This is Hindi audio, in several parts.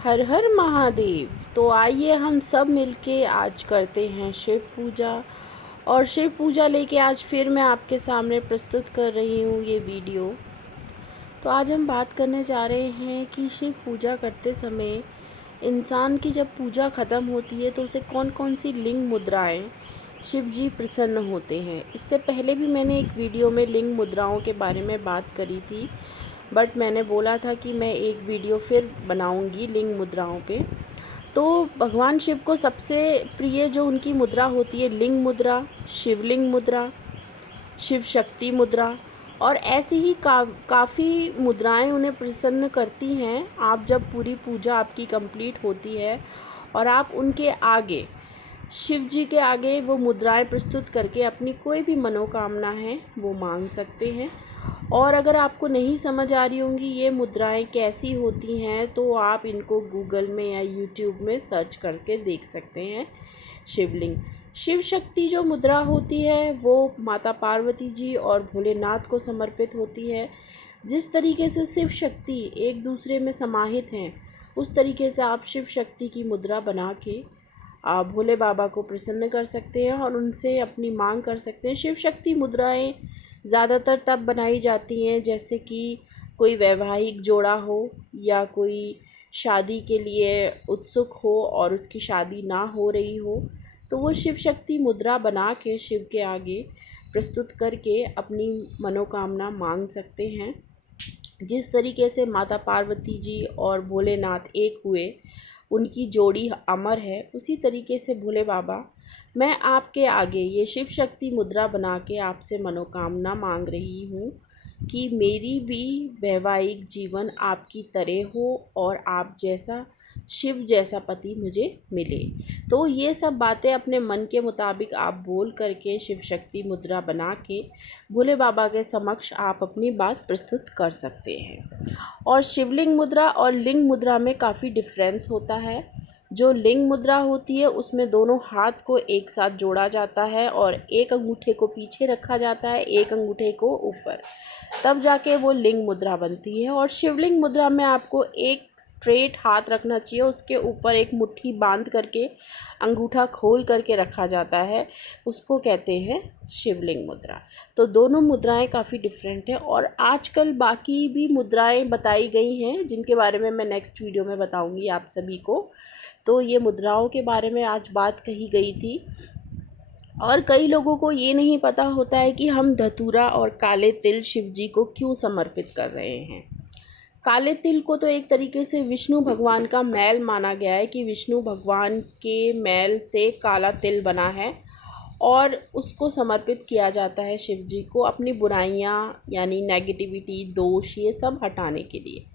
हर हर महादेव। तो आइए हम सब मिलके आज करते हैं शिव पूजा। और शिव पूजा लेके आज फिर मैं आपके सामने प्रस्तुत कर रही हूँ ये वीडियो। तो आज हम बात करने जा रहे हैं कि शिव पूजा करते समय इंसान की जब पूजा ख़त्म होती है तो उसे कौन कौन सी लिंग मुद्राएं शिव जी प्रसन्न होते हैं। इससे पहले भी मैंने एक वीडियो में लिंग मुद्राओं के बारे में बात करी थी, बट मैंने बोला था कि मैं एक वीडियो फिर बनाऊंगी लिंग मुद्राओं पे। तो भगवान शिव को सबसे प्रिय जो उनकी मुद्रा होती है लिंग मुद्रा, शिवलिंग मुद्रा, शिव शक्ति मुद्रा, और ऐसी ही काफ़ी मुद्राएं उन्हें प्रसन्न करती हैं। आप जब पूरी पूजा आपकी कंप्लीट होती है और आप उनके आगे शिव जी के आगे वो मुद्राएं प्रस्तुत करके अपनी कोई भी मनोकामना है वो मांग सकते हैं। और अगर आपको नहीं समझ आ रही होंगी ये मुद्राएं कैसी होती हैं तो आप इनको गूगल में या यूट्यूब में सर्च करके देख सकते हैं। शिवलिंग, शिव शक्ति जो मुद्रा होती है वो माता पार्वती जी और भोलेनाथ को समर्पित होती है। जिस तरीके से शिव शक्ति एक दूसरे में समाहित हैं उस तरीके से आप शिव शक्ति की मुद्रा बना के आप भोले बाबा को प्रसन्न कर सकते हैं और उनसे अपनी मांग कर सकते हैं। शिव शक्ति मुद्राएं ज़्यादातर तब बनाई जाती हैं जैसे कि कोई वैवाहिक जोड़ा हो या कोई शादी के लिए उत्सुक हो और उसकी शादी ना हो रही हो, तो वो शिव शक्ति मुद्रा बना के शिव के आगे प्रस्तुत करके अपनी मनोकामना मांग सकते हैं। जिस तरीके से माता पार्वती जी और भोलेनाथ एक हुए, उनकी जोड़ी अमर है, उसी तरीके से भोले बाबा मैं आपके आगे ये शिव शक्ति मुद्रा बना के आपसे मनोकामना मांग रही हूँ कि मेरी भी वैवाहिक जीवन आपकी तरह हो और आप जैसा शिव जैसा पति मुझे मिले। तो ये सब बातें अपने मन के मुताबिक आप बोल करके शिव शक्ति मुद्रा बना के भोले बाबा के समक्ष आप अपनी बात प्रस्तुत कर सकते हैं। और शिवलिंग मुद्रा और लिंग मुद्रा में काफ़ी डिफरेंस होता है। जो लिंग मुद्रा होती है उसमें दोनों हाथ को एक साथ जोड़ा जाता है और एक अंगूठे को पीछे रखा जाता है, एक अंगूठे को ऊपर, तब जाके वो लिंग मुद्रा बनती है। और शिवलिंग मुद्रा में आपको एक स्ट्रेट हाथ रखना चाहिए, उसके ऊपर एक मुट्ठी बांध करके अंगूठा खोल करके रखा जाता है, उसको कहते हैं शिवलिंग मुद्रा। तो दोनों मुद्राएं काफ़ी डिफरेंट हैं और आजकल बाकी भी मुद्राएं बताई गई हैं जिनके बारे में मैं नेक्स्ट वीडियो में बताऊंगी आप सभी को। तो ये मुद्राओं के बारे में आज बात कही गई थी। और कई लोगों को ये नहीं पता होता है कि हम धतूरा और काले तिल शिव जी को क्यों समर्पित कर रहे हैं। काले तिल को तो एक तरीके से विष्णु भगवान का मैल माना गया है कि विष्णु भगवान के मैल से काला तिल बना है और उसको समर्पित किया जाता है शिव जी को अपनी बुराइयां यानी नेगेटिविटी, दोष, ये सब हटाने के लिए।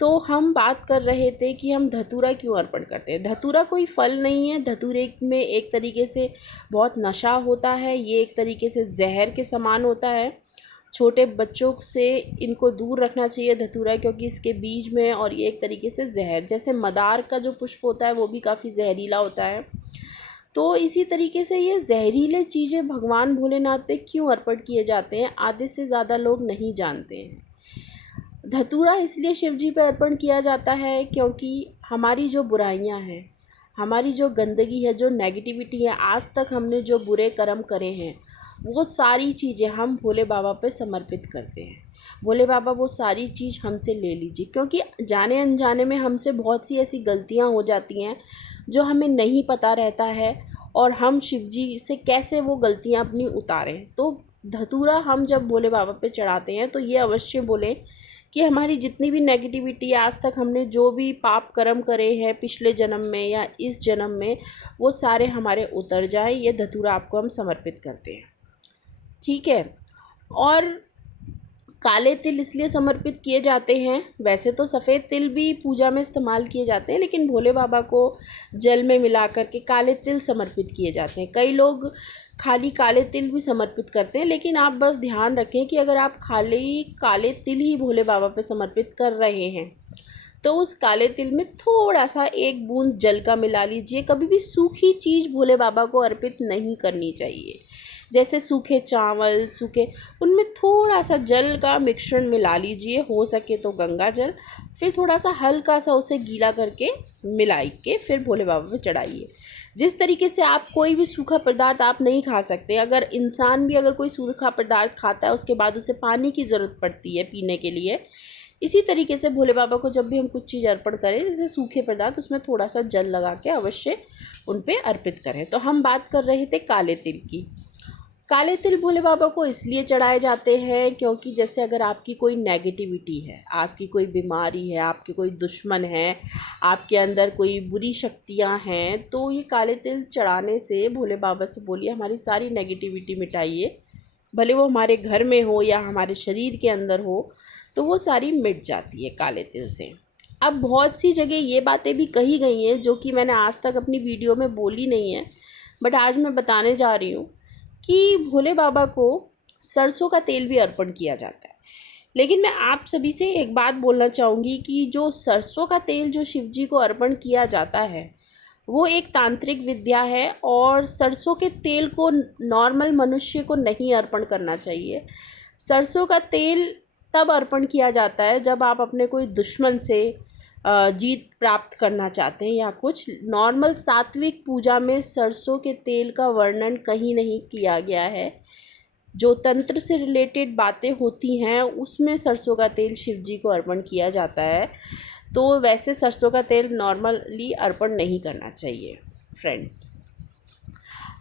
तो हम बात कर रहे थे कि हम धतूरा क्यों अर्पण करते हैं। धतूरा कोई फल नहीं है, धतूरे में एक तरीके से बहुत नशा होता है, ये एक तरीके से जहर के समान होता है। छोटे बच्चों से इनको दूर रखना चाहिए धतूरा, क्योंकि इसके बीज में और ये एक तरीके से जहर, जैसे मदार का जो पुष्प होता है वो भी काफ़ी जहरीला होता है। तो इसी तरीके से ये जहरीले चीज़ें भगवान भोलेनाथ पे क्यों अर्पण किए जाते हैं आधे से ज़्यादा लोग नहीं जानते हैं। धतूरा इसलिए शिव जी पे अर्पण किया जाता है क्योंकि हमारी जो बुराइयां हैं, हमारी जो गंदगी है, जो नेगेटिविटी है, आज तक हमने जो बुरे कर्म करे हैं वो सारी चीज़ें हम भोले बाबा पे समर्पित करते हैं। भोले बाबा वो सारी चीज़ हमसे ले लीजिए, क्योंकि जाने अनजाने में हमसे बहुत सी ऐसी गलतियां हो जाती हैं जो हमें नहीं पता रहता है और हम शिव जी से कैसे वो गलतियां अपनी उतारें। तो धतूरा हम जब भोले बाबा पे चढ़ाते हैं तो ये अवश्य बोलें कि हमारी जितनी भी नेगेटिविटी आज तक हमने जो भी पाप कर्म करे हैं पिछले जन्म में या इस जन्म में, वो सारे हमारे उतर जाए। ये धतूरा आपको हम समर्पित करते हैं, ठीक है। और काले तिल इसलिए समर्पित किए जाते हैं, वैसे तो सफ़ेद तिल भी पूजा में इस्तेमाल किए जाते हैं, लेकिन भोले बाबा को जल में मिला करके काले तिल समर्पित किए जाते हैं। कई लोग खाली काले तिल भी समर्पित करते हैं, लेकिन आप बस ध्यान रखें कि अगर आप खाली काले तिल ही भोले बाबा पे समर्पित कर रहे हैं तो उस काले तिल में थोड़ा सा एक बूंद जल का मिला लीजिए। कभी भी सूखी चीज़ भोले बाबा को अर्पित नहीं करनी चाहिए, जैसे सूखे चावल, सूखे, उनमें थोड़ा सा जल का मिश्रण मिला लीजिए, हो सके तो गंगा जल, फिर थोड़ा सा हल्का सा उसे गीला करके मिलाई के फिर भोले बाबा पे चढ़ाइए। जिस तरीके से आप कोई भी सूखा पदार्थ आप नहीं खा सकते, अगर इंसान भी अगर कोई सूखा पदार्थ खाता है उसके बाद उसे पानी की ज़रूरत पड़ती है पीने के लिए, इसी तरीके से भोले बाबा को जब भी हम कुछ चीज़ अर्पण करें जैसे सूखे पदार्थ, उसमें थोड़ा सा जल लगा के अवश्य उन पे अर्पित करें। तो हम बात कर रहे थे काले तिल की। काले तिल भोले बाबा को इसलिए चढ़ाए जाते हैं क्योंकि जैसे अगर आपकी कोई नेगेटिविटी है, आपकी कोई बीमारी है, आपके कोई दुश्मन है, आपके अंदर कोई बुरी शक्तियां हैं, तो ये काले तिल चढ़ाने से भोले बाबा से बोलिए हमारी सारी नेगेटिविटी मिटाइए, भले वो हमारे घर में हो या हमारे शरीर के अंदर हो, तो वो सारी मिट जाती है काले तिल से। अब बहुत सी जगह ये बातें भी कही गई हैं जो कि मैंने आज तक अपनी वीडियो में बोली नहीं है, बट आज मैं बताने जा रही हूँ कि भोले बाबा को सरसों का तेल भी अर्पण किया जाता है। लेकिन मैं आप सभी से एक बात बोलना चाहूँगी कि जो सरसों का तेल जो शिव जी को अर्पण किया जाता है वो एक तांत्रिक विद्या है, और सरसों के तेल को नॉर्मल मनुष्य को नहीं अर्पण करना चाहिए। सरसों का तेल तब अर्पण किया जाता है जब आप अपने कोई दुश्मन से जीत प्राप्त करना चाहते हैं या कुछ। नॉर्मल सात्विक पूजा में सरसों के तेल का वर्णन कहीं नहीं किया गया है। जो तंत्र से रिलेटेड बातें होती हैं उसमें सरसों का तेल शिव जी को अर्पण किया जाता है, तो वैसे सरसों का तेल नॉर्मली अर्पण नहीं करना चाहिए फ्रेंड्स।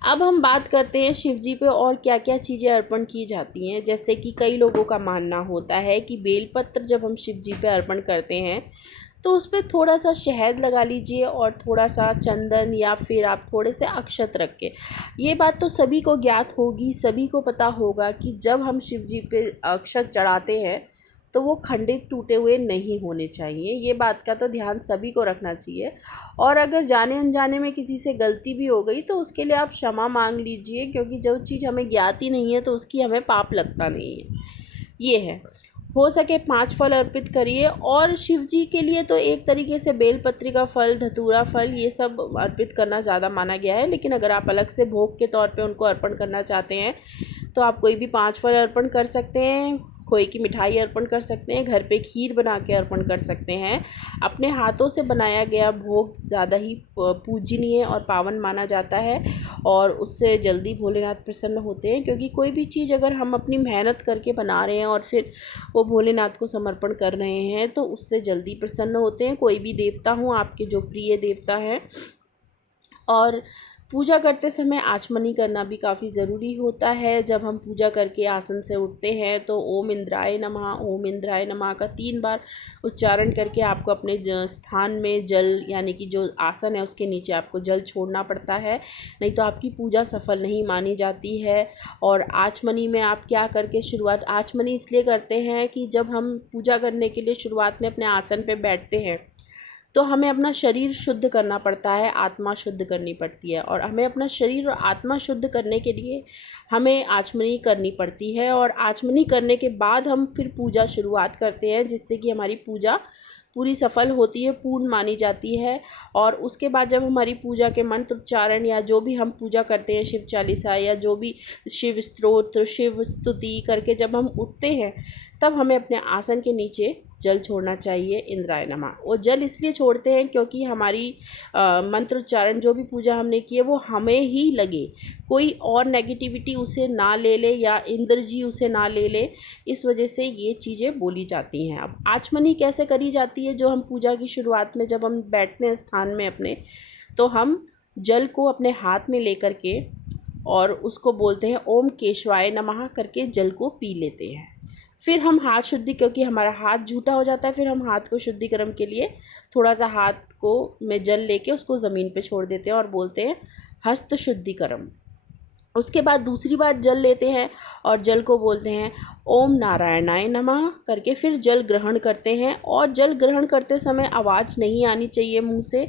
अब हम बात करते हैं शिव जी पे और क्या क्या चीज़ें अर्पण की जाती हैं। जैसे कि कई लोगों का मानना होता है कि बेलपत्र जब हम शिव जी पे अर्पण करते हैं तो उस पर थोड़ा सा शहद लगा लीजिए और थोड़ा सा चंदन या फिर आप थोड़े से अक्षत रख के। ये बात तो सभी को ज्ञात होगी, सभी को पता होगा कि जब हम शिव जी पे अक्षत चढ़ाते हैं तो वो खंडित टूटे हुए नहीं होने चाहिए। ये बात का तो ध्यान सभी को रखना चाहिए, और अगर जाने अनजाने में किसी से गलती भी हो गई तो उसके लिए आप क्षमा मांग लीजिए, क्योंकि जो चीज़ हमें ज्ञात ही नहीं है तो उसकी हमें पाप लगता नहीं है। ये है, हो सके 5 फल अर्पित करिए। और शिव जी के लिए तो एक तरीके से बेलपत्री का फल, धतूरा फल, ये सब अर्पित करना ज़्यादा माना गया है। लेकिन अगर आप अलग से भोग के तौर पे उनको अर्पण करना चाहते हैं तो आप कोई भी 5 फल अर्पण कर सकते हैं, खोए की मिठाई अर्पण कर सकते हैं, घर पे खीर बना के अर्पण कर सकते हैं। अपने हाथों से बनाया गया भोग ज़्यादा ही पूजनीय और पावन माना जाता है, और उससे जल्दी भोलेनाथ प्रसन्न होते हैं। क्योंकि कोई भी चीज़ अगर हम अपनी मेहनत करके बना रहे हैं और फिर वो भोलेनाथ को समर्पण कर रहे हैं तो उससे जल्दी प्रसन्न होते हैं। कोई भी देवता हो, आपके जो प्रिय देवता हैं। और पूजा करते समय आचमनी करना भी काफ़ी ज़रूरी होता है। जब हम पूजा करके आसन से उठते हैं तो ओम इंद्राय नमः, ओम इंद्राय नमः का 3 बार उच्चारण करके आपको अपने स्थान में जल, यानी कि जो आसन है उसके नीचे आपको जल छोड़ना पड़ता है, नहीं तो आपकी पूजा सफल नहीं मानी जाती है। और आचमनी में आप क्या करके शुरुआत, आचमनी इसलिए करते हैं कि जब हम पूजा करने के लिए शुरुआत में अपने आसन पर बैठते हैं तो हमें अपना शरीर शुद्ध करना पड़ता है, आत्मा शुद्ध करनी पड़ती है, और हमें अपना शरीर और आत्मा शुद्ध करने के लिए हमें आचमनी करनी पड़ती है। और आचमनी करने के बाद हम फिर पूजा शुरुआत करते हैं, जिससे कि हमारी पूजा पूरी सफल होती है, पूर्ण मानी जाती है। और उसके बाद जब हमारी पूजा के मंत्र उच्चारण या जो भी हम पूजा करते हैं, शिव चालीसा या जो भी शिव स्तोत्र, शिव स्तुति करके जब हम उठते हैं तब हमें अपने आसन के नीचे जल छोड़ना चाहिए, इंद्राय नमः। वो जल इसलिए छोड़ते हैं क्योंकि हमारी मंत्र उच्चारण जो भी पूजा हमने की है वो हमें ही लगे, कोई और नेगेटिविटी उसे ना ले ले या इंद्र जी उसे ना ले ले, इस वजह से ये चीज़ें बोली जाती हैं। अब आचमनी कैसे करी जाती है, जो हम पूजा की शुरुआत में जब हम बैठते हैं स्थान में अपने, तो हम जल को अपने हाथ में लेकर के और उसको बोलते हैं ओम केशवाय नमः करके जल को पी लेते हैं। फिर हम हाथ शुद्धि, क्योंकि हमारा हाथ झूठा हो जाता है, फिर हम हाथ को शुद्धिकरण के लिए थोड़ा सा हाथ को में जल लेके उसको ज़मीन पे छोड़ देते हैं और बोलते हैं हस्त शुद्धिकरण। उसके बाद दूसरी बार जल लेते हैं और जल को बोलते हैं ओम नारायणाय नमः करके फिर जल ग्रहण करते हैं। और जल ग्रहण करते समय आवाज़ नहीं आनी चाहिए मुंह से।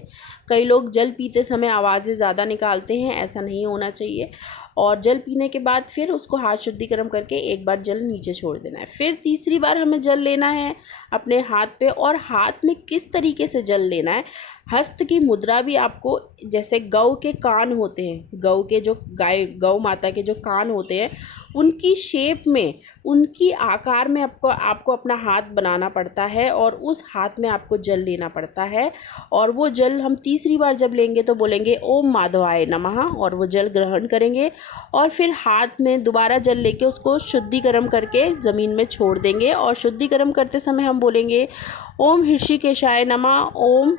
कई लोग जल पीते समय आवाज़ें ज़्यादा निकालते हैं, ऐसा नहीं होना चाहिए। और जल पीने के बाद फिर उसको हाथ शुद्धिकरण करके एक बार जल नीचे छोड़ देना है। फिर तीसरी बार हमें जल लेना है अपने हाथ पे, और हाथ में किस तरीके से जल लेना है, हस्त की मुद्रा भी आपको, जैसे गौ के कान होते हैं, गौ के जो गौ माता के जो कान होते हैं उनकी शेप में, उनकी आकार में आपको अपना हाथ बनाना पड़ता है और उस हाथ में आपको जल लेना पड़ता है। और वो जल हम तीसरी बार जब लेंगे तो बोलेंगे ओम माधवाय नमः, और वो जल ग्रहण करेंगे और फिर हाथ में दोबारा जल लेके उसको शुद्धिकरण करके ज़मीन में छोड़ देंगे। और शुद्धिकरण करते समय हम बोलेंगे ओम ऋषिकेशाय नमः, ओम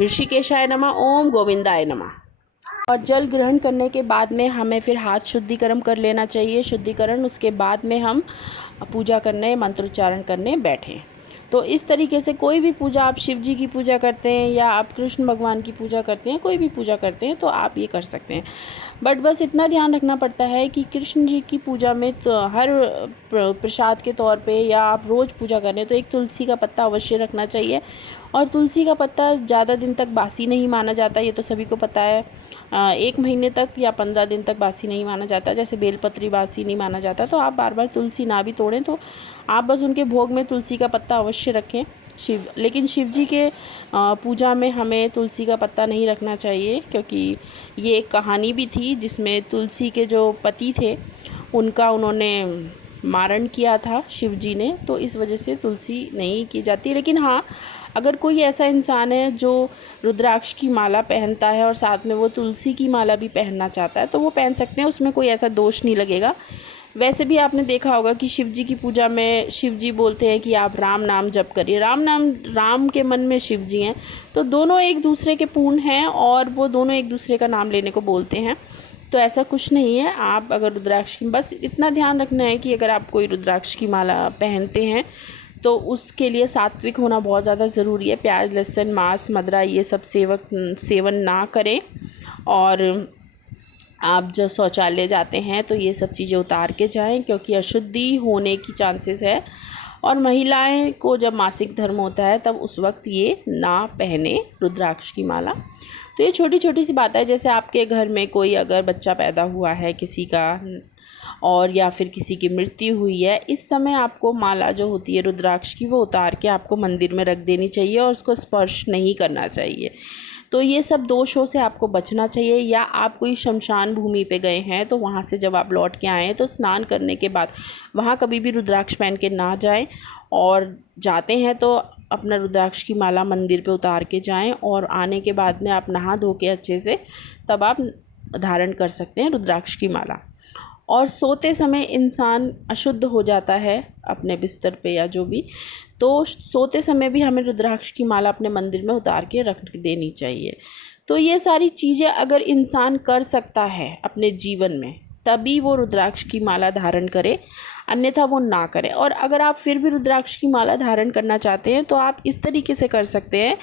ऋषिकेशाय नमः, ओम गोविंदाय नमः। और जल ग्रहण करने के बाद में हमें फिर हाथ शुद्धिकरण कर लेना चाहिए। शुद्धिकरण उसके बाद में हम पूजा करने, मंत्रोच्चारण करने बैठें। तो इस तरीके से कोई भी पूजा, आप शिव जी की पूजा करते हैं या आप कृष्ण भगवान की पूजा करते हैं, कोई भी पूजा करते हैं तो आप ये कर सकते हैं। बट बस इतना ध्यान रखना पड़ता है कि कृष्ण जी की पूजा में तो हर प्रसाद के तौर पे या आप रोज़ पूजा कर रहे हैं तो एक तुलसी का पत्ता अवश्य रखना चाहिए। और तुलसी का पत्ता ज़्यादा दिन तक बासी नहीं माना जाता, ये तो सभी को पता है। 1 महीने तक या 15 दिन तक बासी नहीं माना जाता, जैसे बेलपत्री बासी नहीं माना जाता। तो आप बार बार तुलसी ना भी तोड़ें, तो आप बस उनके भोग में तुलसी का पत्ता अवश्य रखें। लेकिन शिव जी के पूजा में हमें तुलसी का पत्ता नहीं रखना चाहिए, क्योंकि ये एक कहानी भी थी जिसमें तुलसी के जो पति थे उनका उन्होंने मारण किया था शिव जी ने, तो इस वजह से तुलसी नहीं की जाती। लेकिन हाँ, अगर कोई ऐसा इंसान है जो रुद्राक्ष की माला पहनता है और साथ में वो तुलसी की माला भी पहनना चाहता है तो वो पहन सकते हैं, उसमें कोई ऐसा दोष नहीं लगेगा। वैसे भी आपने देखा होगा कि शिव जी की पूजा में शिव जी बोलते हैं कि आप राम नाम जप करिए। राम के मन में शिव जी हैं, तो दोनों एक दूसरे के पूर्ण हैं और वो दोनों एक दूसरे का नाम लेने को बोलते हैं। तो ऐसा कुछ नहीं है। आप अगर रुद्राक्ष की, बस इतना ध्यान रखना है कि अगर आप कोई रुद्राक्ष की माला पहनते हैं तो उसके लिए सात्विक होना बहुत ज़्यादा ज़रूरी है। प्याज, लहसुन, मांस, मदिरा ये सब सेवन ना करें। और आप जब शौचालय जाते हैं तो ये सब चीज़ें उतार के जाएं, क्योंकि अशुद्धि होने की चांसेस है। और महिलाएं को जब मासिक धर्म होता है तब उस वक्त ये ना पहने रुद्राक्ष की माला। तो ये छोटी छोटी सी बात है। जैसे आपके घर में कोई अगर बच्चा पैदा हुआ है किसी का, और या फिर किसी की मृत्यु हुई है, इस समय आपको माला जो होती है रुद्राक्ष की वो उतार के आपको मंदिर में रख देनी चाहिए और उसको स्पर्श नहीं करना चाहिए। तो ये सब दोषों से आपको बचना चाहिए। या आप कोई शमशान भूमि पे गए हैं तो वहाँ से जब आप लौट के आएँ तो स्नान करने के बाद वहाँ कभी भी रुद्राक्ष पहन के ना जाएं, और जाते हैं तो अपना रुद्राक्ष की माला मंदिर पे उतार के जाएं, और आने के बाद में आप नहा धो के अच्छे से तब आप धारण कर सकते हैं रुद्राक्ष की माला। और सोते समय इंसान अशुद्ध हो जाता है अपने बिस्तर पे या जो भी, तो सोते समय भी हमें रुद्राक्ष की माला अपने मंदिर में उतार के रख देनी चाहिए। तो ये सारी चीज़ें अगर इंसान कर सकता है अपने जीवन में तभी वो रुद्राक्ष की माला धारण करे, अन्यथा वो ना करे। और अगर आप फिर भी रुद्राक्ष की माला धारण करना चाहते हैं तो आप इस तरीके से कर सकते हैं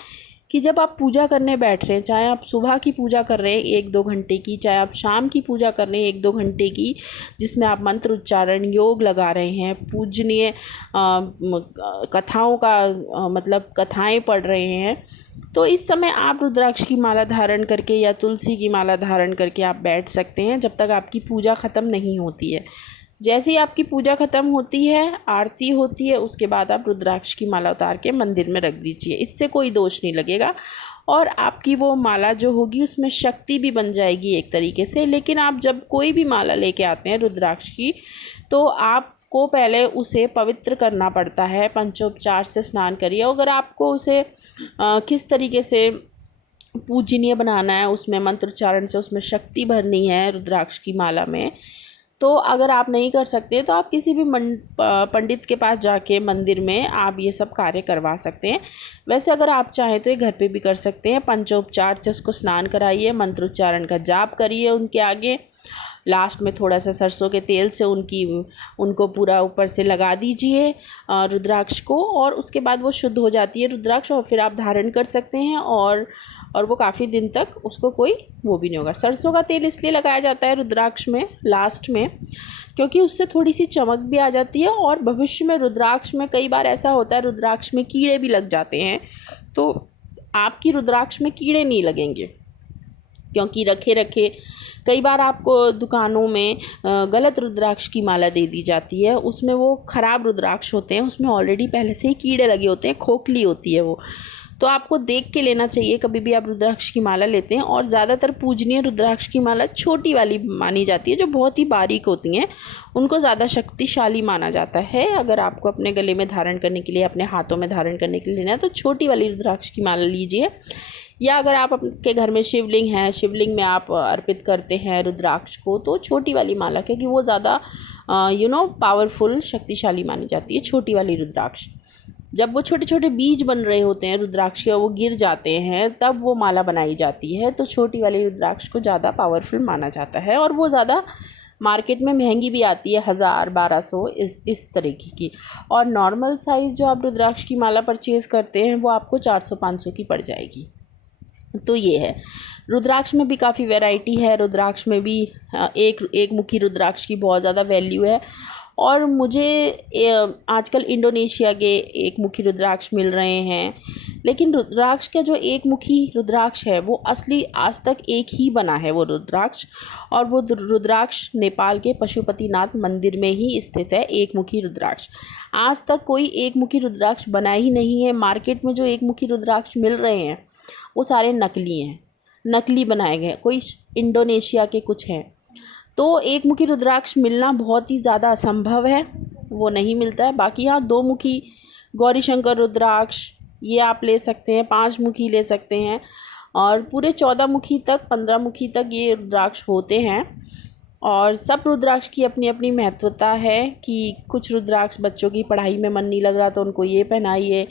कि जब आप पूजा करने बैठ रहे हैं, चाहे आप सुबह की पूजा कर रहे हैं 1-2 घंटे की, चाहे आप शाम की पूजा कर रहे हैं 1-2 घंटे की, जिसमें आप मंत्र उच्चारण, योग लगा रहे हैं, पूजनीय कथाओं का मतलब कथाएं पढ़ रहे हैं, तो इस समय आप रुद्राक्ष की माला धारण करके या तुलसी की माला धारण करके आप बैठ सकते हैं जब तक आपकी पूजा ख़त्म नहीं होती है। जैसे ही आपकी पूजा ख़त्म होती है, आरती होती है, उसके बाद आप रुद्राक्ष की माला उतार के मंदिर में रख दीजिए। इससे कोई दोष नहीं लगेगा और आपकी वो माला जो होगी उसमें शक्ति भी बन जाएगी एक तरीके से। लेकिन आप जब कोई भी माला लेके आते हैं रुद्राक्ष की, तो आपको पहले उसे पवित्र करना पड़ता है, पंचोपचार से स्नान करिए। अगर आपको उसे किस तरीके से पूजनीय बनाना है, उसमें मंत्रोच्चारण से उसमें शक्ति भरनी है रुद्राक्ष की माला में, तो अगर आप नहीं कर सकते तो आप किसी भी पंडित के पास जाके मंदिर में आप ये सब कार्य करवा सकते हैं। वैसे अगर आप चाहें तो ये घर पे भी कर सकते हैं। पंचोपचार से उसको स्नान कराइए, मंत्रोच्चारण का जाप करिए उनके आगे, लास्ट में थोड़ा सा सरसों के तेल से उनको पूरा ऊपर से लगा दीजिए रुद्राक्ष को, और उसके बाद वो शुद्ध हो जाती है रुद्राक्ष, और फिर आप धारण कर सकते हैं। और वो काफ़ी दिन तक उसको कोई वो भी नहीं होगा। सरसों का तेल इसलिए लगाया जाता है रुद्राक्ष में लास्ट में, क्योंकि उससे थोड़ी सी चमक भी आ जाती है। और भविष्य में रुद्राक्ष में कई बार ऐसा होता है, रुद्राक्ष में कीड़े भी लग जाते हैं, तो आपकी रुद्राक्ष में कीड़े नहीं लगेंगे, क्योंकि रखे कई बार आपको दुकानों में गलत रुद्राक्ष की माला दे दी जाती है, उसमें वो ख़राब रुद्राक्ष होते हैं, उसमें ऑलरेडी पहले से ही कीड़े लगे होते हैं, खोखली होती है वो। तो आपको देख के लेना चाहिए कभी भी आप रुद्राक्ष की माला लेते हैं। और ज़्यादातर पूजनीय रुद्राक्ष की माला छोटी वाली मानी जाती है, जो बहुत ही बारीक होती हैं, उनको ज़्यादा शक्तिशाली माना जाता है। अगर आपको अपने गले में धारण करने के लिए, अपने हाथों में धारण करने के लिए लेना है तो छोटी वाली रुद्राक्ष की माला लीजिए। या अगर आप आपके घर में शिवलिंग है, शिवलिंग में आप अर्पित करते हैं रुद्राक्ष को, तो छोटी वाली माला, क्योंकि वो ज़्यादा पावरफुल, शक्तिशाली मानी जाती है छोटी वाली रुद्राक्ष। जब वो छोटे छोटे बीज बन रहे होते हैं रुद्राक्ष के, वो गिर जाते हैं, तब वो माला बनाई जाती है। तो छोटी वाली रुद्राक्ष को ज़्यादा पावरफुल माना जाता है, और वो ज़्यादा मार्केट में महंगी भी आती है, 1000-1200 इस तरीके की। और नॉर्मल साइज़ जो आप रुद्राक्ष की माला परचेज़ करते हैं वो आपको 400-500 की पड़ जाएगी। तो ये है, रुद्राक्ष में भी काफ़ी वैरायटी है। रुद्राक्ष में भी एक मुखी रुद्राक्ष की बहुत ज़्यादा वैल्यू है। और मुझे आजकल इंडोनेशिया के एक मुखी रुद्राक्ष मिल रहे हैं, लेकिन रुद्राक्ष का जो एक मुखी रुद्राक्ष है वो असली आज तक एक ही बना है वो रुद्राक्ष। और वो रुद्राक्ष नेपाल के पशुपतिनाथ मंदिर में ही स्थित है, एक मुखी रुद्राक्ष। आज तक कोई एक मुखी रुद्राक्ष बना ही नहीं है। मार्केट में जो एक मुखी रुद्राक्ष मिल रहे हैं वो सारे नकली हैं, नकली बनाए गए, कोई इंडोनेशिया के कुछ हैं। तो एक मुखी रुद्राक्ष मिलना बहुत ही ज़्यादा असंभव है, वो नहीं मिलता है। बाकी हाँ, 2 मुखी गौरी शंकर रुद्राक्ष ये आप ले सकते हैं, 5 मुखी ले सकते हैं, और पूरे 14 मुखी तक, 15 मुखी तक ये रुद्राक्ष होते हैं। और सब रुद्राक्ष की अपनी अपनी महत्वता है कि कुछ रुद्राक्ष बच्चों की पढ़ाई में मन नहीं लग रहा तो उनको ये पहनाइए,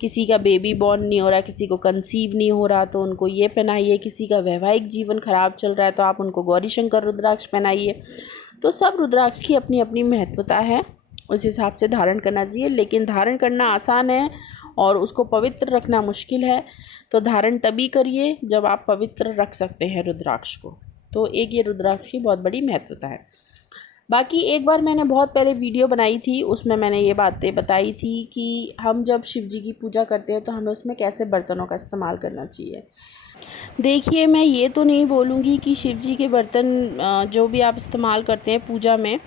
किसी का बेबी बॉर्न नहीं हो रहा, किसी को कंसीव नहीं हो रहा तो उनको ये पहनाइए, किसी का वैवाहिक जीवन ख़राब चल रहा है तो आप उनको गौरी शंकर रुद्राक्ष पहनाइए। तो सब रुद्राक्ष की अपनी अपनी महत्वता है, उस हिसाब से धारण करना चाहिए। लेकिन धारण करना आसान है और उसको पवित्र रखना मुश्किल है। तो धारण तभी करिए जब आप पवित्र रख सकते हैं रुद्राक्ष को। तो एक ये रुद्राक्ष की बहुत बड़ी महत्वता है। बाकी एक बार मैंने बहुत पहले वीडियो बनाई थी, उसमें मैंने ये बातें बताई थी कि हम जब शिव जी की पूजा करते हैं तो हमें उसमें कैसे बर्तनों का इस्तेमाल करना चाहिए। देखिए, मैं ये तो नहीं बोलूँगी कि शिव जी के बर्तन जो भी आप इस्तेमाल करते हैं पूजा में,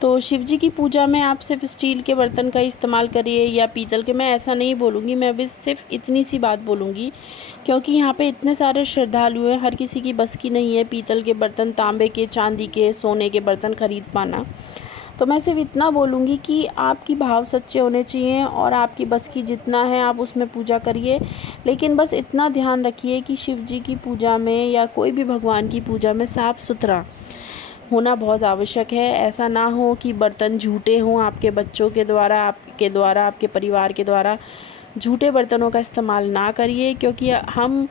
तो शिव जी की पूजा में आप सिर्फ स्टील के बर्तन का इस्तेमाल करिए या पीतल के, मैं ऐसा नहीं बोलूँगी। मैं अभी सिर्फ इतनी सी बात बोलूँगी, क्योंकि यहाँ पे इतने सारे श्रद्धालु हैं, हर किसी की बस की नहीं है पीतल के बर्तन, तांबे के, चांदी के, सोने के बर्तन ख़रीद पाना। तो मैं सिर्फ इतना बोलूँगी कि आपकी भाव सच्चे होने चाहिए और आपकी बस की जितना है आप उसमें पूजा करिए। लेकिन बस इतना ध्यान रखिए कि शिव जी की पूजा में या कोई भी भगवान की पूजा में साफ़ सुथरा होना बहुत आवश्यक है। ऐसा ना हो कि बर्तन झूठे हों, आपके बच्चों के द्वारा, आपके परिवार के द्वारा झूठे बर्तनों का इस्तेमाल ना करिए। क्योंकि हम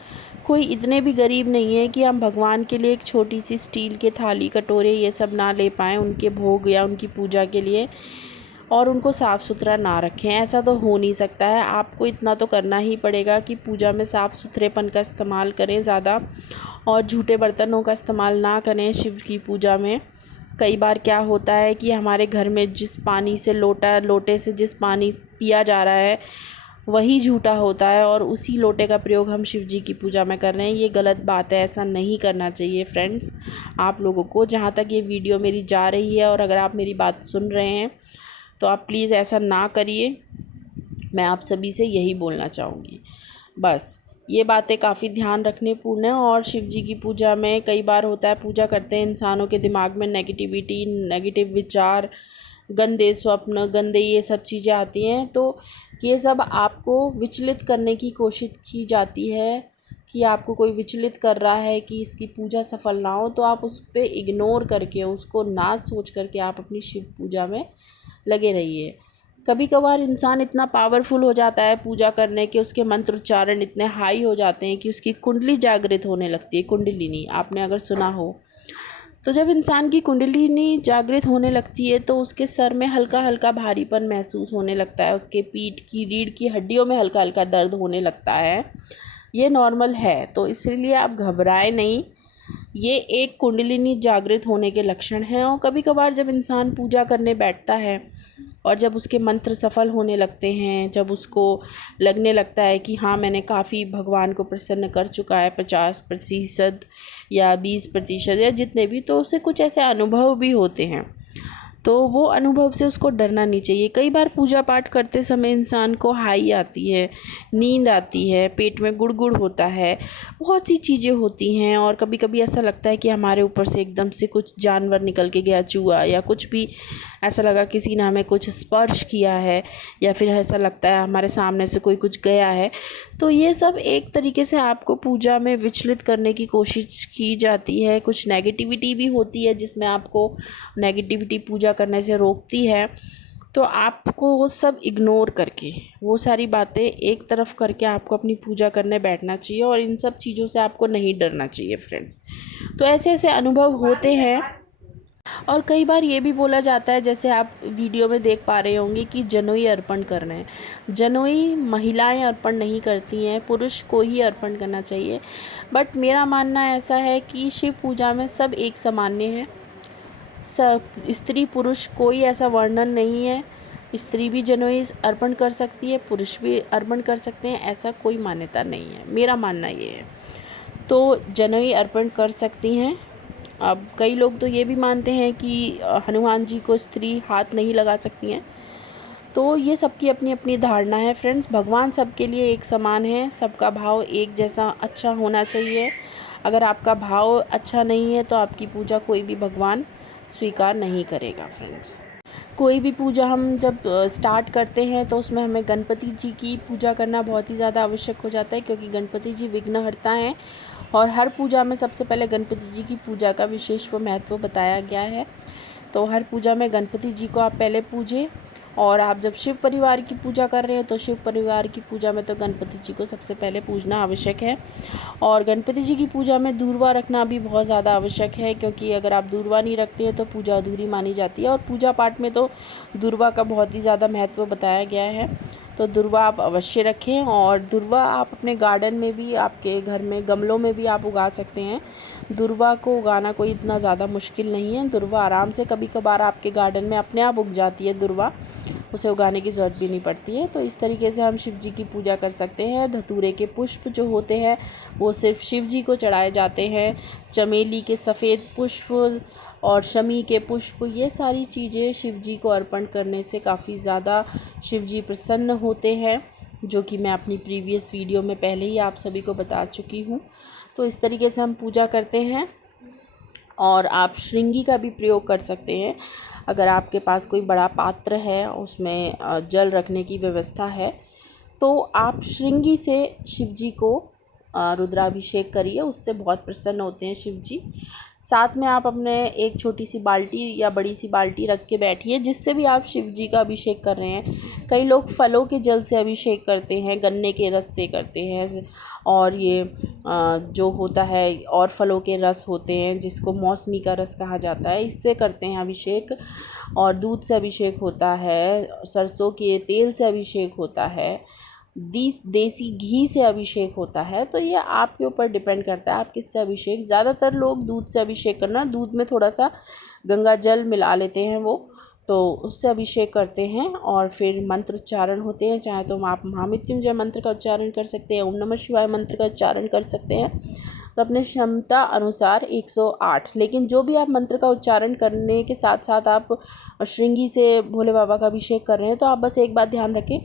कोई इतने भी गरीब नहीं है कि हम भगवान के लिए एक छोटी सी स्टील के थाली, कटोरे ये सब ना ले पाएँ उनके भोग या उनकी पूजा के लिए, और उनको साफ़ सुथरा ना रखें। ऐसा तो हो नहीं सकता है। आपको इतना तो करना ही पड़ेगा कि पूजा में साफ़ सुथरेपन का इस्तेमाल करें ज़्यादा, और झूठे बर्तनों का इस्तेमाल ना करें शिव की पूजा में। कई बार क्या होता है कि हमारे घर में जिस पानी से लोटे से जिस पानी पिया जा रहा है वही झूठा होता है, और उसी लोटे का प्रयोग हम शिव जी की पूजा में कर रहे हैं। ये गलत बात है, ऐसा नहीं करना चाहिए फ्रेंड्स आप लोगों को। जहाँ तक ये वीडियो मेरी जा रही है और अगर आप मेरी बात सुन रहे हैं तो आप प्लीज़ ऐसा ना करिए। मैं आप सभी से यही बोलना चाहूँगी। बस ये बातें काफ़ी ध्यान रखने पूर्ण है। और शिव जी की पूजा में कई बार होता है, पूजा करते हैं इंसानों के दिमाग में नेगेटिविटी, नेगेटिव विचार, गंदे स्वप्न, गंदे ये सब चीज़ें आती हैं। तो ये सब आपको विचलित करने की कोशिश की जाती है कि आपको कोई विचलित कर रहा है कि इसकी पूजा सफल ना हो, तो आप उस पर इग्नोर करके, उसको ना सोच करके आप अपनी शिव पूजा में लगे रहिए। कभी कभार इंसान इतना पावरफुल हो जाता है पूजा करने के, उसके मंत्र उच्चारण इतने हाई हो जाते हैं कि उसकी कुंडली जागृत होने लगती है। कुंडलिनी आपने अगर सुना हो, तो जब इंसान की कुंडलिनी जागृत होने लगती है तो उसके सर में हल्का हल्का भारीपन महसूस होने लगता है, उसके पीठ की रीढ़ की हड्डियों में हल्का हल्का दर्द होने लगता है। ये नॉर्मल है, तो इसलिए आप घबराएं नहीं, ये एक कुंडलिनी जागृत होने के लक्षण हैं। और कभी कभार जब इंसान पूजा करने बैठता है और जब उसके मंत्र सफल होने लगते हैं, जब उसको लगने लगता है कि हाँ मैंने काफ़ी भगवान को प्रसन्न कर चुका है, 50% या 20% या जितने भी, तो उसे कुछ ऐसे अनुभव भी होते हैं। तो वो अनुभव से उसको डरना नहीं चाहिए। कई बार पूजा पाठ करते समय इंसान को हाई आती है, नींद आती है, पेट में गुड़गुड़ होता है, बहुत सी चीज़ें होती हैं और कभी कभी ऐसा लगता है कि हमारे ऊपर से एकदम से कुछ जानवर निकल के गया, चूहा या कुछ भी, ऐसा लगा किसी ने हमें कुछ स्पर्श किया है, या फिर ऐसा लगता है हमारे सामने से कोई कुछ गया है। तो ये सब एक तरीके से आपको पूजा में विचलित करने की कोशिश की जाती है। कुछ नेगेटिविटी भी होती है जिसमें आपको नेगेटिविटी पूजा करने से रोकती है। तो आपको वो सब इग्नोर करके, वो सारी बातें एक तरफ करके आपको अपनी पूजा करने बैठना चाहिए और इन सब चीज़ों से आपको नहीं डरना चाहिए फ्रेंड्स। तो ऐसे ऐसे अनुभव होते हैं। और कई बार ये भी बोला जाता है, जैसे आप वीडियो में देख पा रहे होंगे, कि जनोई अर्पण कर रहे हैं। जनोई महिलाएं अर्पण नहीं करती हैं, पुरुष को ही अर्पण करना चाहिए। बट मेरा मानना ऐसा है कि शिव पूजा में सब एक सामान्य है। सब स्त्री पुरुष कोई ऐसा वर्णन नहीं है। स्त्री भी जनोई अर्पण कर सकती है, पुरुष भी अर्पण कर सकते हैं, ऐसा कोई मान्यता नहीं है। मेरा मानना ये है। तो जनोई अर्पण कर सकती हैं। अब कई लोग तो ये भी मानते हैं कि हनुमान जी को स्त्री हाथ नहीं लगा सकती हैं। तो ये सबकी अपनी अपनी धारणा है फ्रेंड्स। भगवान सबके लिए एक समान है, सबका भाव एक जैसा अच्छा होना चाहिए। अगर आपका भाव अच्छा नहीं है तो आपकी पूजा कोई भी भगवान स्वीकार नहीं करेगा फ्रेंड्स। कोई भी पूजा हम जब स्टार्ट करते हैं तो उसमें हमें गणपति जी की पूजा करना बहुत ही ज़्यादा आवश्यक हो जाता है, क्योंकि गणपति जी विघ्नहर्ता हैं और हर पूजा में सबसे पहले गणपति जी की पूजा का विशेष महत्व बताया गया है। तो हर पूजा में गणपति जी को आप पहले पूजें। और आप जब शिव परिवार की पूजा कर रहे हैं तो शिव परिवार की पूजा में तो गणपति जी को सबसे पहले पूजना आवश्यक है। और गणपति जी की पूजा में दूर्वा रखना भी बहुत ज़्यादा आवश्यक है, क्योंकि अगर आप दूर्वा नहीं रखते हैं तो पूजा अधूरी मानी जाती है। और पूजा पाठ में तो दूर्वा का बहुत ही ज़्यादा महत्व बताया गया है। तो दूर्वा आप अवश्य रखें। और दूर्वा आप अपने गार्डन में भी, आपके घर में गमलों में भी आप उगा सकते हैं। दूर्वा को उगाना कोई इतना ज़्यादा मुश्किल नहीं है। दूर्वा आराम से कभी कभार आपके गार्डन में अपने आप उग जाती है दूर्वा, उसे उगाने की ज़रूरत भी नहीं पड़ती है। तो इस तरीके से हम शिव जी की पूजा कर सकते हैं। धतूरे के पुष्प जो होते हैं वो सिर्फ शिव जी को चढ़ाए जाते हैं। चमेली के सफ़ेद पुष्प और शमी के पुष्प, ये सारी चीज़ें शिव जी को अर्पण करने से काफ़ी ज़्यादा शिव जी प्रसन्न होते हैं, जो कि मैं अपनी प्रीवियस वीडियो में पहले ही आप सभी को बता चुकी हूँ। तो इस तरीके से हम पूजा करते हैं। और आप श्रृंगी का भी प्रयोग कर सकते हैं। अगर आपके पास कोई बड़ा पात्र है, उसमें जल रखने की व्यवस्था है, तो आप श्रृंगी से शिव जी को रुद्राभिषेक करिए, उससे बहुत प्रसन्न होते हैं शिव जी। साथ में आप अपने एक छोटी सी बाल्टी या बड़ी सी बाल्टी रख के बैठिए, जिससे भी आप शिव जी का अभिषेक कर रहे हैं। कई लोग फलों के जल से अभिषेक करते हैं, गन्ने के रस से करते हैं, और ये जो होता है और फलों के रस होते हैं जिसको मौसमी का रस कहा जाता है, इससे करते हैं अभिषेक। और दूध से अभिषेक होता है, सरसों के तेल से अभिषेक होता है, देसी घी से अभिषेक होता है। तो ये आपके ऊपर डिपेंड करता है आप किससे अभिषेक। ज़्यादातर लोग दूध से अभिषेक करना, दूध में थोड़ा सा गंगा जल मिला लेते हैं वो, तो उससे अभिषेक करते हैं। और फिर मंत्र उच्चारण होते हैं, चाहे तो आप महामृत्युंजय मंत्र का उच्चारण कर सकते हैं, ओम नमः शिवाय मंत्र का उच्चारण कर सकते हैं। तो अपने क्षमता अनुसार 108, लेकिन जो भी आप मंत्र का उच्चारण करने के साथ साथ आप श्रृंगी से भोले बाबा का अभिषेक कर रहे हैं, तो आप बस एक बात ध्यान रखें,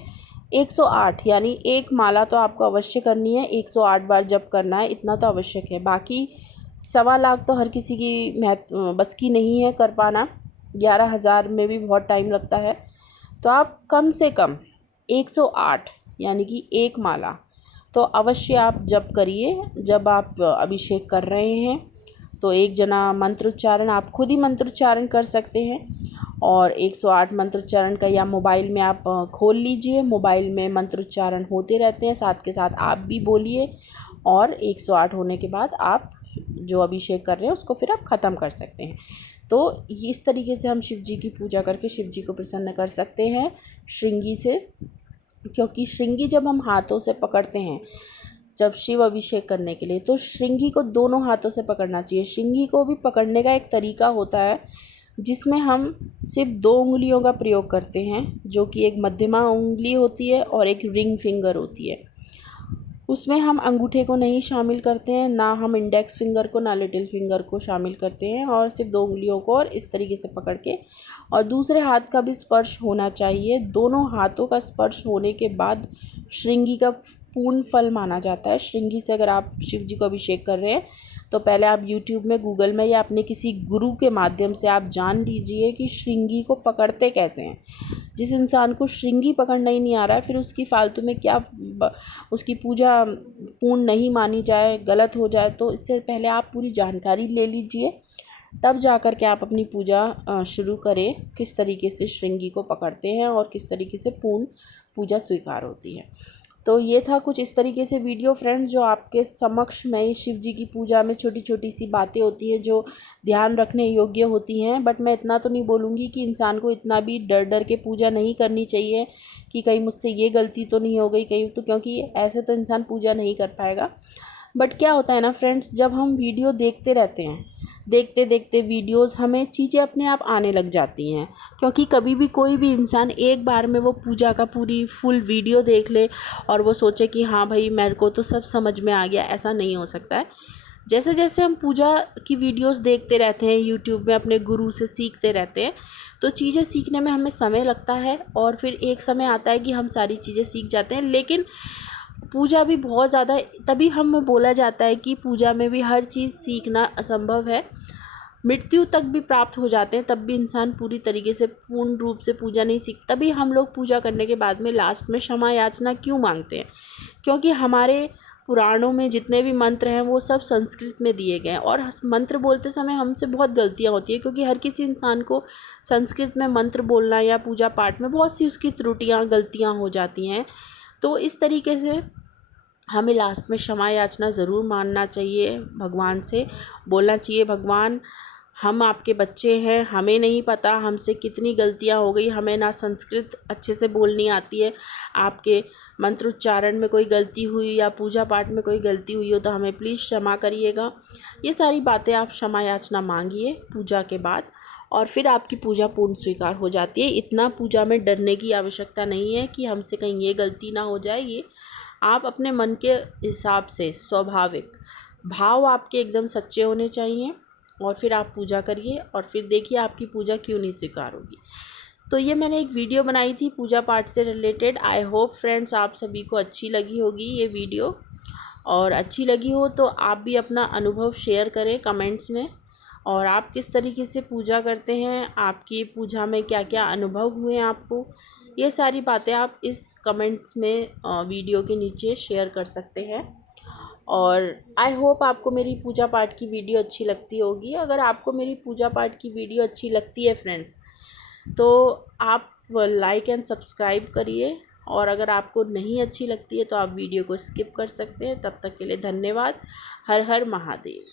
108 यानी एक माला तो आपको अवश्य करनी है, 108 बार जप करना है, इतना तो आवश्यक है। बाकी 1.25 लाख तो हर किसी की बस की नहीं है कर पाना, 11,000 में भी बहुत टाइम लगता है। तो आप कम से कम 108 यानी कि एक माला तो अवश्य आप जप करिए जब आप अभिषेक कर रहे हैं। तो एक जना मंत्रोच्चारण आप खुद ही मंत्रोच्चारण कर सकते हैं। और 108 मंत्रोच्चारण का या मोबाइल में आप खोल लीजिए, मोबाइल में मंत्रोच्चारण होते रहते हैं, साथ के साथ आप भी बोलिए। और 108 होने के बाद आप जो अभिषेक कर रहे हैं उसको फिर आप ख़त्म कर सकते हैं। तो इस तरीके से हम शिव जी की पूजा करके शिव जी को प्रसन्न कर सकते हैं श्रृंगी से। क्योंकि श्रृंगी जब हम हाथों से पकड़ते हैं जब शिव अभिषेक करने के लिए, तो श्रृंगी को दोनों हाथों से पकड़ना चाहिए। श्रृंगी को भी पकड़ने का एक तरीका होता है जिसमें हम सिर्फ 2 उंगलियों का प्रयोग करते हैं, जो कि एक मध्यमा उंगली होती है और एक रिंग फिंगर होती है। उसमें हम अंगूठे को नहीं शामिल करते हैं, ना हम इंडेक्स फिंगर को ना लिटिल फिंगर को शामिल करते हैं, और सिर्फ 2 उंगलियों को और इस तरीके से पकड़ के, और दूसरे हाथ का भी स्पर्श होना चाहिए। दोनों हाथों का स्पर्श होने के बाद श्रृंगी का पूर्ण फल माना जाता है। श्रृंगी से अगर आप शिव जी को अभिषेक कर रहे हैं तो पहले आप यूट्यूब में, गूगल में या अपने किसी गुरु के माध्यम से आप जान लीजिए कि श्रृंगी को पकड़ते कैसे हैं। जिस इंसान को श्रृंगी पकड़ना ही नहीं आ रहा है, फिर उसकी फालतू में क्या उसकी पूजा पूर्ण नहीं मानी जाए, गलत हो जाए, तो इससे पहले आप पूरी जानकारी ले लीजिए, तब जा कर के आप अपनी पूजा शुरू करें। किस तरीके से श्रृंगी को पकड़ते हैं और किस तरीके से पूर्ण पूजा स्वीकार होती है। तो ये था कुछ इस तरीके से वीडियो फ्रेंड्स, जो आपके समक्ष में शिव जी की पूजा में छोटी छोटी सी बातें होती हैं जो ध्यान रखने योग्य होती हैं। बट मैं इतना तो नहीं बोलूँगी कि इंसान को इतना भी डर डर के पूजा नहीं करनी चाहिए कि कहीं मुझसे ये गलती तो नहीं हो गई कहीं, तो क्योंकि ऐसे तो इंसान पूजा नहीं कर पाएगा। बट क्या होता है ना फ्रेंड्स, जब हम वीडियो देखते रहते हैं, देखते देखते वीडियोस, हमें चीज़ें अपने आप आने लग जाती हैं। क्योंकि कभी भी कोई भी इंसान एक बार में वो पूजा का पूरी फुल वीडियो देख ले और वो सोचे कि हाँ भाई मेरे को तो सब समझ में आ गया, ऐसा नहीं हो सकता है। जैसे जैसे हम पूजा की वीडियोस देखते रहते हैं यूट्यूब में, अपने गुरु से सीखते रहते हैं, तो चीज़ें सीखने में हमें समय लगता है और फिर एक समय आता है कि हम सारी चीज़ें सीख जाते हैं। लेकिन पूजा भी बहुत ज़्यादा, तभी हमें बोला जाता है कि पूजा में भी हर चीज़ सीखना असंभव है। मृत्यु तक भी प्राप्त हो जाते हैं तब भी इंसान पूरी तरीके से पूर्ण रूप से पूजा नहीं सीख। तभी हम लोग पूजा करने के बाद में लास्ट में क्षमा याचना क्यों मांगते हैं? क्योंकि हमारे पुराणों में जितने भी मंत्र हैं वो सब संस्कृत में दिए गए हैं, और मंत्र बोलते समय हमसे बहुत गलतियाँ होती हैं, क्योंकि हर किसी इंसान को संस्कृत में मंत्र बोलना या पूजा पाठ में बहुत सी उसकी त्रुटियाँ गलतियाँ हो जाती हैं। तो इस तरीके से हमें लास्ट में क्षमा याचना ज़रूर मानना चाहिए, भगवान से बोलना चाहिए, भगवान हम आपके बच्चे हैं, हमें नहीं पता हमसे कितनी गलतियां हो गई, हमें ना संस्कृत अच्छे से बोलनी आती है, आपके मंत्रोच्चारण में कोई गलती हुई या पूजा पाठ में कोई गलती हुई हो तो हमें प्लीज़ क्षमा करिएगा। ये सारी बातें आप क्षमा याचना मांगिए पूजा के बाद, और फिर आपकी पूजा पूर्ण स्वीकार हो जाती है। इतना पूजा में डरने की आवश्यकता नहीं है कि हमसे कहीं ये गलती ना हो जाए। ये आप अपने मन के हिसाब से, स्वाभाविक भाव आपके एकदम सच्चे होने चाहिए, और फिर आप पूजा करिए और फिर देखिए आपकी पूजा क्यों नहीं स्वीकार होगी। तो ये मैंने एक वीडियो बनाई थी पूजा पाठ से रिलेटेड। आई होप फ्रेंड्स आप सभी को अच्छी लगी होगी ये वीडियो, और अच्छी लगी हो तो आप भी अपना अनुभव शेयर करें कमेंट्स में, और आप किस तरीके से पूजा करते हैं, आपकी पूजा में क्या क्या अनुभव हुए हैं आपको, ये सारी बातें आप इस कमेंट्स में वीडियो के नीचे शेयर कर सकते हैं। और आई होप आपको मेरी पूजा पाठ की वीडियो अच्छी लगती होगी। अगर आपको मेरी पूजा पाठ की वीडियो अच्छी लगती है फ्रेंड्स, तो आप लाइक एंड सब्सक्राइब करिए, और अगर आपको नहीं अच्छी लगती है तो आप वीडियो को स्किप कर सकते हैं। तब तक के लिए धन्यवाद। हर हर महादेव।